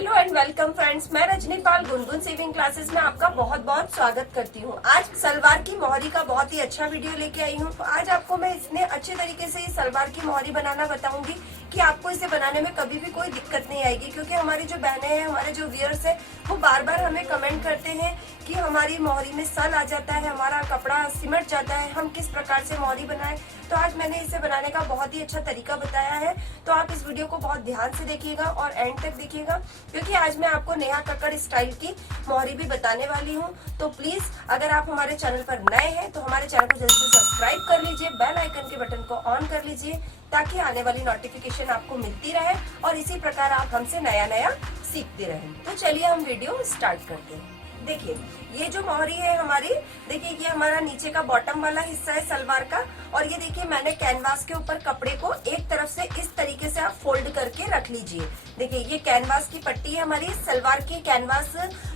Hello and welcome friends, मैं रजनी पाल Gungun sieving classes में आपका बहुत बहुत स्वागत करती हूँ। आज सलवार की मोहरी का बहुत ही अच्छा वीडियो लेके आई हूँ। तो आज आपको मैं इतने अच्छे तरीके से इस सलवार की मोहरी बनाना बताऊंगी कि आपको इसे बनाने में कभी भी कोई दिक्कत नहीं आएगी। क्योंकि हमारी जो बहनें हैं, हमारे जो व्यूअर्स हैं, वो बार बार हमें कमेंट करते हैं कि हमारी मोहरी में सल आ जाता है, हमारा कपड़ा सिमट जाता है, हम किस प्रकार से मोहरी बनाएं। तो आज मैंने इसे बनाने का बहुत ही अच्छा तरीका बताया है। तो आप इस वीडियो को बहुत ध्यान से देखिएगा और एंड तक देखिएगा, क्योंकि आज मैं आपको नेहा कक्कड़ स्टाइल की मोहरी भी बताने वाली हूँ। तो प्लीज अगर आप हमारे चैनल पर नए हैं तो हमारे चैनल को जल्दी से सब्सक्राइब कर लीजिए, बेल आइकन के बटन को ऑन कर लीजिए, ताकि आने वाली नोटिफिकेशन आपको मिलती रहे और इसी प्रकार आप हमसे नया नया सीखते रहें। तो चलिए हम वीडियो स्टार्ट करते हैं। देखिए, ये जो मोहरी है हमारी, देखिए ये हमारा नीचे का बॉटम वाला हिस्सा है सलवार का। और ये देखिए मैंने कैनवास के ऊपर कपड़े को एक तरफ से इस तरीके से आप फोल्ड करके रख लीजिए। देखिए ये कैनवास की पट्टी है हमारी। सलवार की कैनवास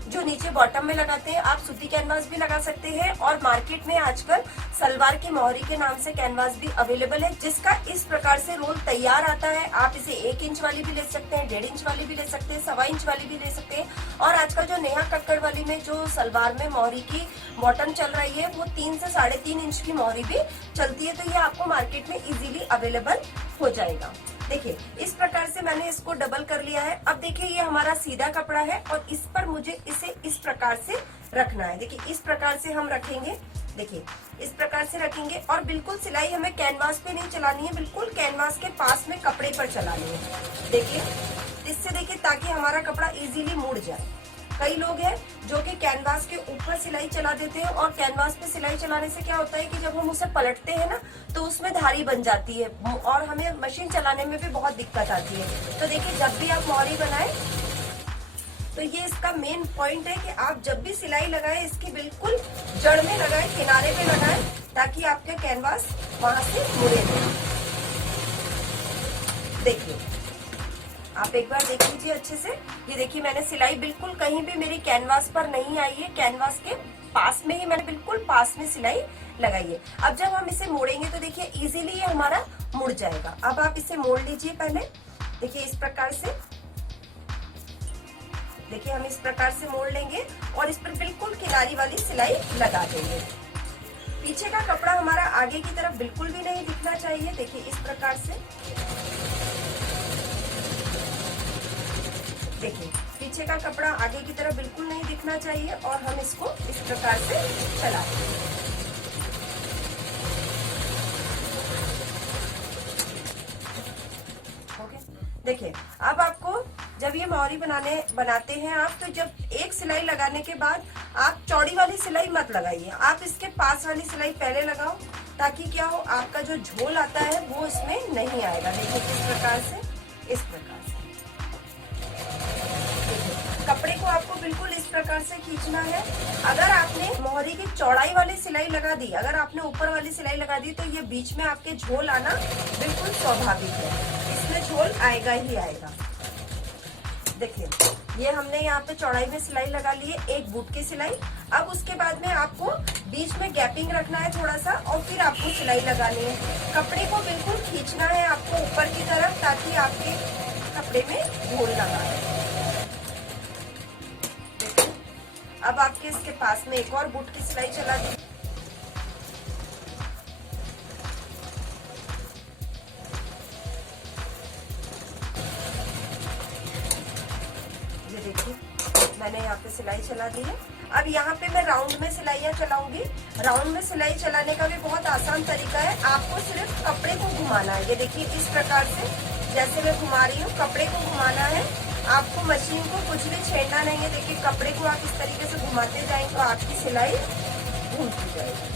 जो नीचे बॉटम में लगाते हैं, आप सूती कैनवास भी लगा सकते हैं। और मार्केट में आजकल सलवार की मोहरी के नाम से कैनवास भी अवेलेबल है, जिसका इस प्रकार से रोल तैयार आता है। आप इसे 1 इंच वाली भी ले सकते हैं, 1.5 इंच वाली भी ले सकते हैं, 1.25 इंच वाली भी ले सकते हैं। और आजकल जो नेहा कक्कड़ वाली में जो सलवार में मोहरी की बॉटम चल रही है, वो 3 से 3.5 इंच की मोहरी भी चलती है। तो ये आपको मार्केट में इजीली अवेलेबल हो जाएगा। देखिए इस प्रकार से मैंने इसको डबल कर लिया है। अब देखिए ये हमारा सीधा कपड़ा है और इस पर मुझे इसे इस प्रकार से रखना है। देखिए इस प्रकार से हम रखेंगे, देखिए इस प्रकार से रखेंगे। और बिल्कुल सिलाई हमें कैनवास पे नहीं चलानी है, बिल्कुल कैनवास के पास में कपड़े पर चलानी है। देखिए इससे देखिए ताकि हमारा कपड़ा इजीली मुड़ जाए। कई लोग हैं जो कि कैनवास के ऊपर सिलाई चला देते हैं, और कैनवास पे सिलाई चलाने से क्या होता है कि जब हम उसे पलटते हैं ना, तो उसमें धारी बन जाती है और हमें मशीन चलाने में भी बहुत दिक्कत आती है। तो देखिए जब भी आप मोहरी बनाएं तो ये इसका मेन पॉइंट है कि आप जब भी सिलाई लगाएं इसकी बिल्कुल जड़ में लगाएं, किनारे पे लगाएं, ताकि आपका कैनवास वहां से मुड़े नहीं। देखिए आप एक बार देख लीजिए अच्छे से। ये देखिए मैंने सिलाई बिल्कुल कहीं भी मेरी कैनवास पर नहीं आई है, कैनवास के पास में ही मैंने बिल्कुल पास में सिलाई लगाई है। अब जब हम इसे मोड़ेंगे तो देखिए इजीली ये हमारा मुड़ जाएगा। अब आप इसे मोड़ लीजिए पहले। देखिए इस प्रकार से, देखिए हम इस प्रकार से मोड़ लेंगे और इस पर बिल्कुल किनारी वाली सिलाई लगा देंगे। पीछे का कपड़ा हमारा आगे की तरफ बिल्कुल भी नहीं दिखना चाहिए। देखिए इस प्रकार से, देखिए पीछे का कपड़ा आगे की तरफ बिल्कुल नहीं दिखना चाहिए और हम इसको इस प्रकार से चलाएंगे। ओके, देखिए अब आपको जब ये मोहरी बनाते हैं आप, तो जब एक सिलाई लगाने के बाद आप चौड़ी वाली सिलाई मत लगाइए, आप इसके पास वाली सिलाई पहले लगाओ, ताकि क्या हो आपका जो झोल आता है वो इसमें नहीं आएगा। देखिए किस प्रकार से, इस प्रकार से कपड़े को आपको बिल्कुल इस प्रकार से खींचना है। अगर आपने मोहरी की चौड़ाई वाली सिलाई लगा दी, अगर आपने ऊपर वाली सिलाई लगा दी, तो ये बीच में आपके झोल आना बिल्कुल स्वाभाविक है, इसमें झोल आएगा ही आएगा। देखिए ये हमने यहाँ पे चौड़ाई में सिलाई लगा ली है, एक बूट की सिलाई। अब उसके बाद में आपको बीच में गैपिंग रखना है थोड़ा सा, और फिर आपको सिलाई लगानी है। कपड़े को बिल्कुल खींचना है आपको ऊपर की तरफ, ताकि आपके कपड़े में झोल ना आए। अब आपके इसके पास में एक और बूट की सिलाई चला दी। ये देखिए मैंने यहाँ पे सिलाई चला दी है। अब यहाँ पे मैं राउंड में सिलाइयाँ चलाऊंगी। राउंड में सिलाई चलाने का भी बहुत आसान तरीका है, आपको सिर्फ कपड़े को घुमाना है। ये देखिए इस प्रकार से, जैसे मैं घुमा रही हूँ, कपड़े को घुमाना है, आपको मशीन को कुछ भी छेड़ना नहीं है। देखिए कपड़े को आप इस तरीके से घुमाते जाएंगे तो आपकी सिलाई घूमती जाएगी।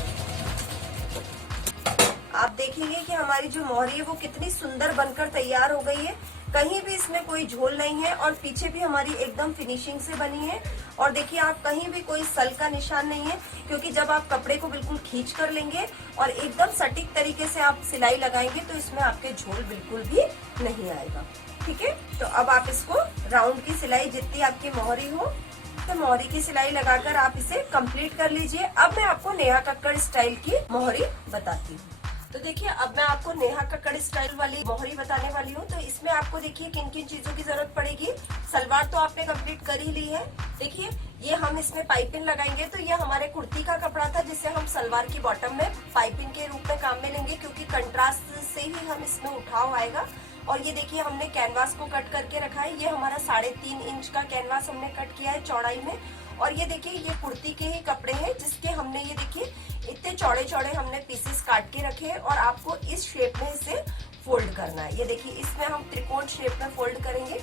आप देखेंगे कि हमारी जो मोहरी है वो कितनी सुंदर बनकर तैयार हो गई है। कहीं भी इसमें कोई झोल नहीं है और पीछे भी हमारी एकदम फिनिशिंग से बनी है। और देखिए आप कहीं भी कोई सल का निशान नहीं है, क्योंकि जब आप कपड़े को बिल्कुल खींच कर लेंगे और एकदम सटीक तरीके से आप सिलाई लगाएंगे तो इसमें आपके झोल बिल्कुल भी नहीं आएगा। ठीक है, तो अब आप इसको राउंड की सिलाई जितनी आपकी मोहरी हो, तो मोहरी की सिलाई लगाकर आप इसे कंप्लीट कर लीजिए। अब मैं आपको नेहा कक्कड़ स्टाइल की मोहरी बताती हूँ। तो देखिए अब मैं आपको नेहा कक्कड़ स्टाइल वाली मोहरी बताने वाली हूँ। तो इसमें आपको देखिए किन किन चीजों की जरूरत पड़ेगी। सलवार तो आपने कंप्लीट कर ही ली है। देखिए ये हम इसमें पाइपिंग लगाएंगे। तो ये हमारे कुर्ती का कपड़ा था जिसे हम सलवार की बॉटम में पाइपिंग के रूप में काम में लेंगे, क्योंकि कंट्रास्ट से ही हम इसमें उठाव आएगा। और ये देखिए हमने कैनवास को कट करके रखा है। ये हमारा 3.5 इंच का कैनवास हमने कट किया है चौड़ाई में। और ये देखिए ये कुर्ती के ही कपड़े हैं जिसके हमने ये देखिए इतने चौड़े चौड़े हमने पीसेस काट के रखे हैं। और आपको इस शेप में इसे फोल्ड करना है। ये देखिए इसमें हम त्रिकोण शेप में फोल्ड करेंगे,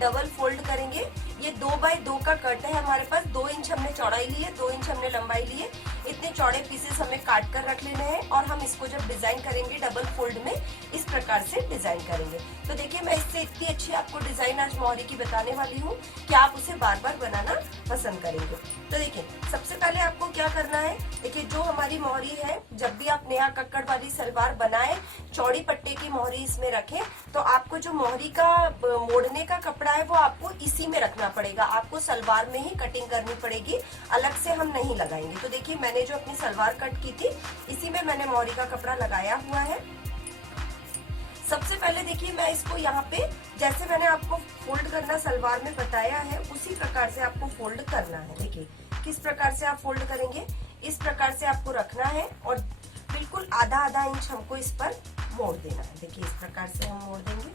डबल फोल्ड करेंगे। ये 2x2 का कट है हमारे पास। 2 इंच हमने चौड़ाई ली है, 2 इंच हमने लंबाई ली है। इतने चौड़े पीसेस हमें काट कर रख लेने हैं। और हम इसको जब डिजाइन करेंगे डबल फोल्ड में इस प्रकार से डिजाइन करेंगे। तो देखिए मैं इससे इतनी अच्छी आपको डिजाइन आज मोहरी की बताने वाली हूँ कि आप उसे बार बार बनाना पसंद करेंगे। तो देखिए सबसे पहले आपको क्या करना है। देखिए जो हमारी मोहरी है, जब भी आप नेहा कक्कड़ वाली सलवार बनाए, चौड़ी पट्टे की मोहरी इसमें रखें, तो आपको जो मोहरी का मोड़ने का कपड़ा है वो आपको इसी में रखना पड़ेगा। आपको सलवार में ही कटिंग करनी पड़ेगी, अलग से हम नहीं लगाएंगे। तो देखिए मैंने जो अपनी सलवार कट की थी इसी में मैंने मोहरी का कपड़ा लगाया हुआ है। सबसे पहले देखिए मैं इसको यहाँ पे जैसे मैंने आपको फोल्ड करना सलवार में बताया है उसी प्रकार से आपको फोल्ड करना है। देखिए किस प्रकार से आप फोल्ड करेंगे, इस प्रकार से आपको रखना है और बिल्कुल आधा आधा इंच हमको इस पर मोड़ देना है। देखिए इस प्रकार से हम मोड़ देंगे।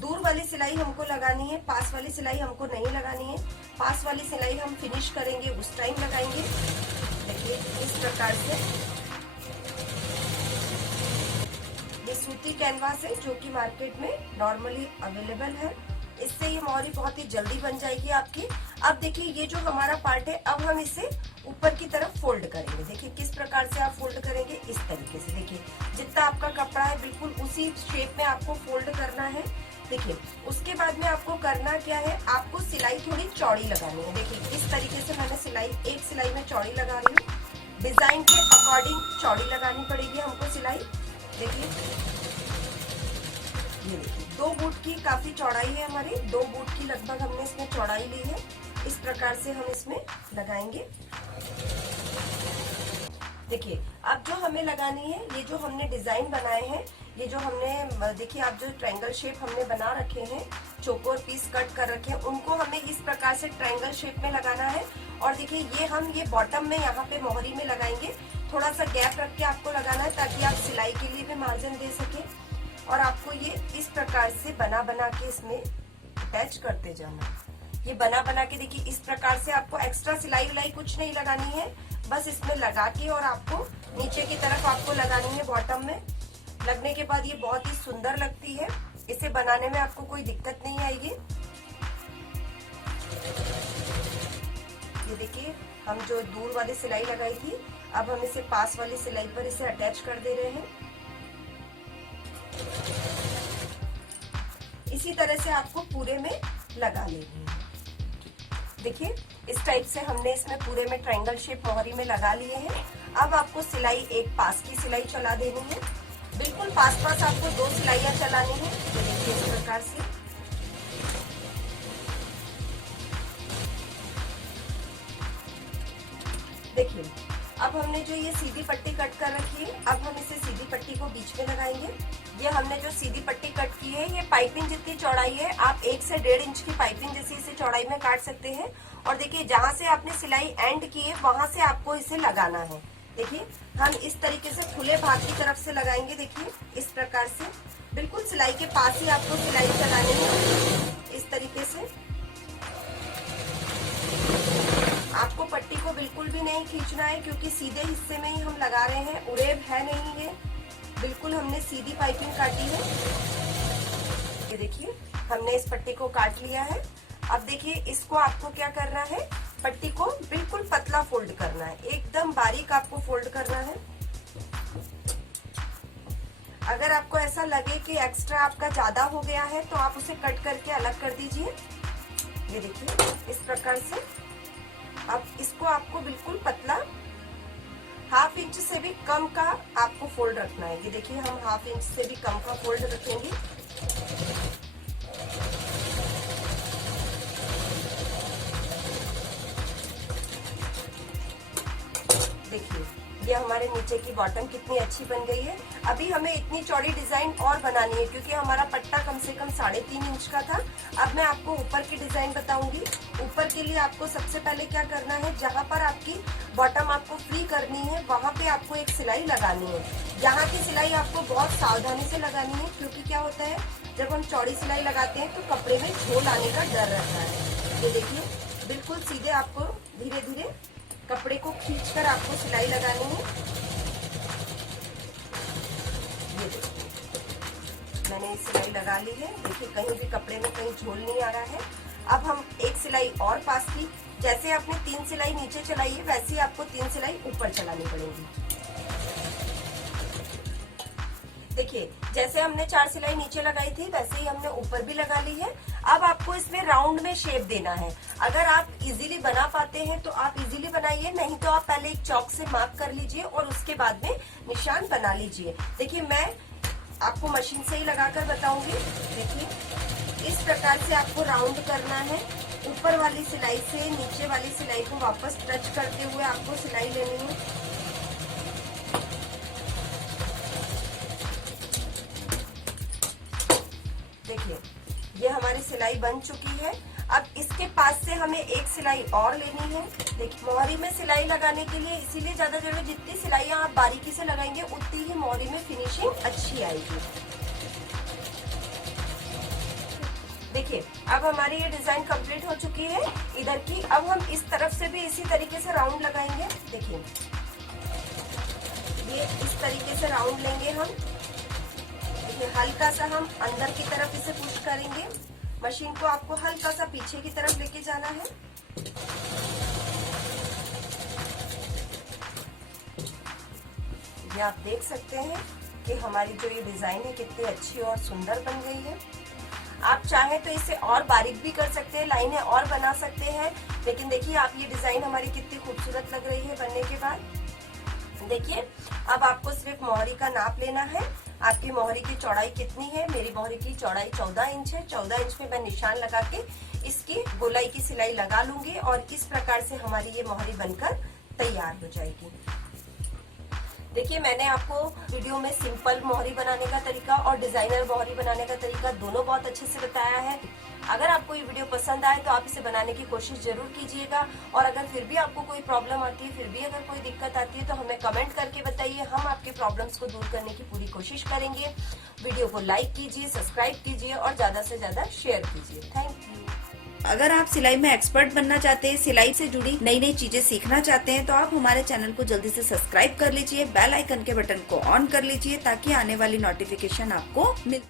दूर वाली सिलाई हमको लगानी है, पास वाली सिलाई हमको नहीं लगानी है। पास वाली सिलाई हम फिनिश करेंगे उस टाइम लगाएंगे। देखिए इस प्रकार से ये सूती कैनवास है जो कि मार्केट में नॉर्मली अवेलेबल है। इससे ये मोहरी बहुत ही जल्दी बन जाएगी आपकी। अब देखिए ये जो हमारा पार्ट है, अब हम इसे ऊपर की तरफ फोल्ड करेंगे। देखिए किस प्रकार से आप फोल्ड करेंगे, इस तरीके से। देखिए जितना आपका कपड़ा है बिल्कुल उसी शेप में आपको फोल्ड करना है। देखिए उसके बाद में आपको करना क्या है, आपको सिलाई थोड़ी चौड़ी लगानी है। देखिए इस तरीके से मैंने सिलाई एक सिलाई में चौड़ी लगा रही हूँ। डिजाइन के अकॉर्डिंग चौड़ी लगानी पड़ेगी हमको सिलाई। देखिए ये देखिए 2 बूट की काफी चौड़ाई है हमारी, 2 बूट की लगभग हमने इसमें चौड़ाई ली है। इस प्रकार से हम इसमें लगाएंगे। देखिए अब जो हमें लगानी है, ये जो हमने डिजाइन बनाए हैं, ये जो हमने देखिए आप जो ट्रायंगल शेप हमने बना रखे हैं, चौकोर पीस कट कर रखे हैं, उनको हमें इस प्रकार से ट्रायंगल शेप में लगाना है। और देखिए ये हम ये बॉटम में यहाँ पे मोहरी में लगाएंगे। थोड़ा सा गैप रख के आपको लगाना है ताकि आप सिलाई के लिए भी मार्जिन दे सके। और आपको ये इस प्रकार से बना बना के इसमें अटैच करते जाना। ये बना बना के देखिए इस प्रकार से आपको एक्स्ट्रा सिलाई विलाई कुछ नहीं लगानी है, बस इसमें लगा के और आपको नीचे की तरफ आपको लगानी है बॉटम में। लगने के बाद ये बहुत ही सुंदर लगती है। इसे बनाने में आपको कोई दिक्कत नहीं आएगी। ये देखिए हम जो दूर वाली सिलाई लगाई थी, अब हम इसे पास वाली सिलाई पर इसे अटैच कर दे रहे हैं। इसी तरह से आपको पूरे में लगा लेनी है। देखिए इस टाइप से हमने इसमें पूरे में ट्रायंगल शेप मोहरी में लगा लिए हैं। अब आपको सिलाई एक पास की सिलाई चला देनी है। बिल्कुल पास पास आपको 2 सिलाइयां चलानी है। तो देखिए इस प्रकार से देखिए अब हमने जो ये सीधी पट्टी कट कर रखी है, अब हम इसे सीधी पट्टी को बीच में लगाएंगे। ये हमने जो सीधी पट्टी कट की है, ये पाइपिंग जितनी चौड़ाई है, आप 1 से 1.5 इंच की पाइपिंग जैसी इसे चौड़ाई में काट सकते हैं। और देखिए जहां से आपने सिलाई एंड की है वहां से आपको इसे लगाना है। देखिए हम इस तरीके से खुले भाग की तरफ से लगाएंगे। देखिए इस प्रकार से बिल्कुल सिलाई के पास ही आपको सिलाई चलानी है। इस तरीके से आपको पट्टी को बिल्कुल भी नहीं खींचना है, क्योंकि सीधे हिस्से में ही हम लगा रहे हैं, उड़ेब है नहीं है, बिल्कुल हमने सीधी पाइपिंग काटी है। ये देखिए हमने इस पट्टी को काट लिया है। अब देखिए इसको आपको क्या करना है, पट्टी को बिल्कुल पतला फोल्ड करना है, एकदम बारीक आपको फोल्ड करना है। अगर आपको ऐसा लगे कि एक्स्ट्रा आपका ज्यादा हो गया है तो आप उसे कट करके अलग कर दीजिए। ये देखिए इस प्रकार से। अब इसको आपको बिल्कुल पतला 1/2 इंच से भी कम का आपको फोल्ड रखना है। ये देखिए हम 1/2 इंच से भी कम का फोल्ड रखेंगे। देखिए ये हमारे नीचे की बॉटम कितनी अच्छी बन गई है। अभी हमें इतनी चौड़ी डिजाइन और बनानी है क्योंकि हमारा पट्टा कम से कम 3.5 इंच का था। अब मैं आपको ऊपर की डिजाइन बताऊंगी। ऊपर के लिए आपको सबसे पहले क्या करना है, जहाँ पर आपकी बॉटम आपको फ्री करनी है वहाँ पे आपको एक सिलाई लगानी है। यहाँ की सिलाई आपको बहुत सावधानी से लगानी है क्योंकि क्या होता है, जब हम चौड़ी सिलाई लगाते हैं तो कपड़े में झोल आने का डर रहता है। ये देखिए, बिल्कुल सीधे आपको धीरे धीरे कपड़े को खींचकर आपको सिलाई लगानी है। ये देखिए, मैंने सिलाई लगा ली है। देखिए, कहीं भी कपड़े में कहीं झोल नहीं आ रहा है। अब हम एक सिलाई और पास की। जैसे आपने 3 सिलाई नीचे चलाई है वैसे ही आपको 3 सिलाई ऊपर चलानी पड़ेगी। देखिए, जैसे हमने 4 सिलाई नीचे लगाई थी वैसे ही हमने ऊपर भी लगा ली है। अब आपको इसमें राउंड में शेप देना है। अगर आप इजीली बना पाते हैं तो आप इजीली बनाइए, नहीं तो आप पहले एक चौक से मार्क कर लीजिए और उसके बाद में निशान बना लीजिए। देखिए, मैं आपको मशीन से ही लगाकर बताऊंगी। देखिए, इस प्रकार से आपको राउंड करना है। ऊपर वाली सिलाई से नीचे वाली सिलाई को वापस टच करते हुए आपको सिलाई लेनी है। देखिए, ये हमारी सिलाई बन चुकी है। अब इसके पास से हमें एक सिलाई और लेनी है। देखिए, मोहरी में सिलाई लगाने के लिए इसीलिए ज्यादा जरूरत, जितनी सिलाई आप बारीकी से लगाएंगे उतनी ही मोहरी में फिनिशिंग अच्छी आएगी। देखिए, अब हमारी ये डिजाइन कंप्लीट हो चुकी है इधर की। अब हम इस तरफ से भी इसी तरीके से राउंड लगाएंगे। देखिए, ये इस तरीके से राउंड लेंगे हम। देखिए, हल्का सा हम अंदर की तरफ इसे पुश करेंगे। मशीन को आपको हल्का सा पीछे की तरफ लेके जाना है। ये आप देख सकते हैं कि हमारी जो ये डिजाइन है कितनी अच्छी और सुंदर बन गई है। आप चाहें तो इसे और बारीक भी कर सकते हैं, लाइनें और बना सकते हैं। लेकिन देखिए, आप ये डिजाइन हमारी कितनी खूबसूरत लग रही है बनने के बाद। देखिए, अब आपको सिर्फ मोहरी का नाप लेना है। आपकी मोहरी की चौड़ाई कितनी है? मेरी मोहरी की चौड़ाई 14 इंच है। 14 इंच में मैं निशान लगा के इसकी गोलाई की सिलाई लगा लूंगी और इस प्रकार से हमारी ये मोहरी बनकर तैयार हो जाएगी। देखिए, मैंने आपको वीडियो में सिंपल मोहरी बनाने का तरीका और डिजाइनर मोहरी बनाने का तरीका दोनों बहुत अच्छे से बताया है। अगर आपको ये वीडियो पसंद आए तो आप इसे बनाने की कोशिश जरूर कीजिएगा। और अगर फिर भी आपको कोई प्रॉब्लम आती है, फिर भी अगर कोई दिक्कत आती है तो हमें कमेंट करके बताइए। हम आपके प्रॉब्लम्स को दूर करने की पूरी कोशिश करेंगे। वीडियो को लाइक कीजिए, सब्सक्राइब कीजिए और ज्यादा से ज्यादा शेयर कीजिए। Thank you. अगर आप सिलाई में एक्सपर्ट बनना चाहते हैं, सिलाई से जुड़ी नई नई चीजें सीखना चाहते हैं तो आप हमारे चैनल को जल्दी से सब्सक्राइब कर लीजिए, बेल आइकन के बटन को ऑन कर लीजिए ताकि आने वाली नोटिफिकेशन आपको मिल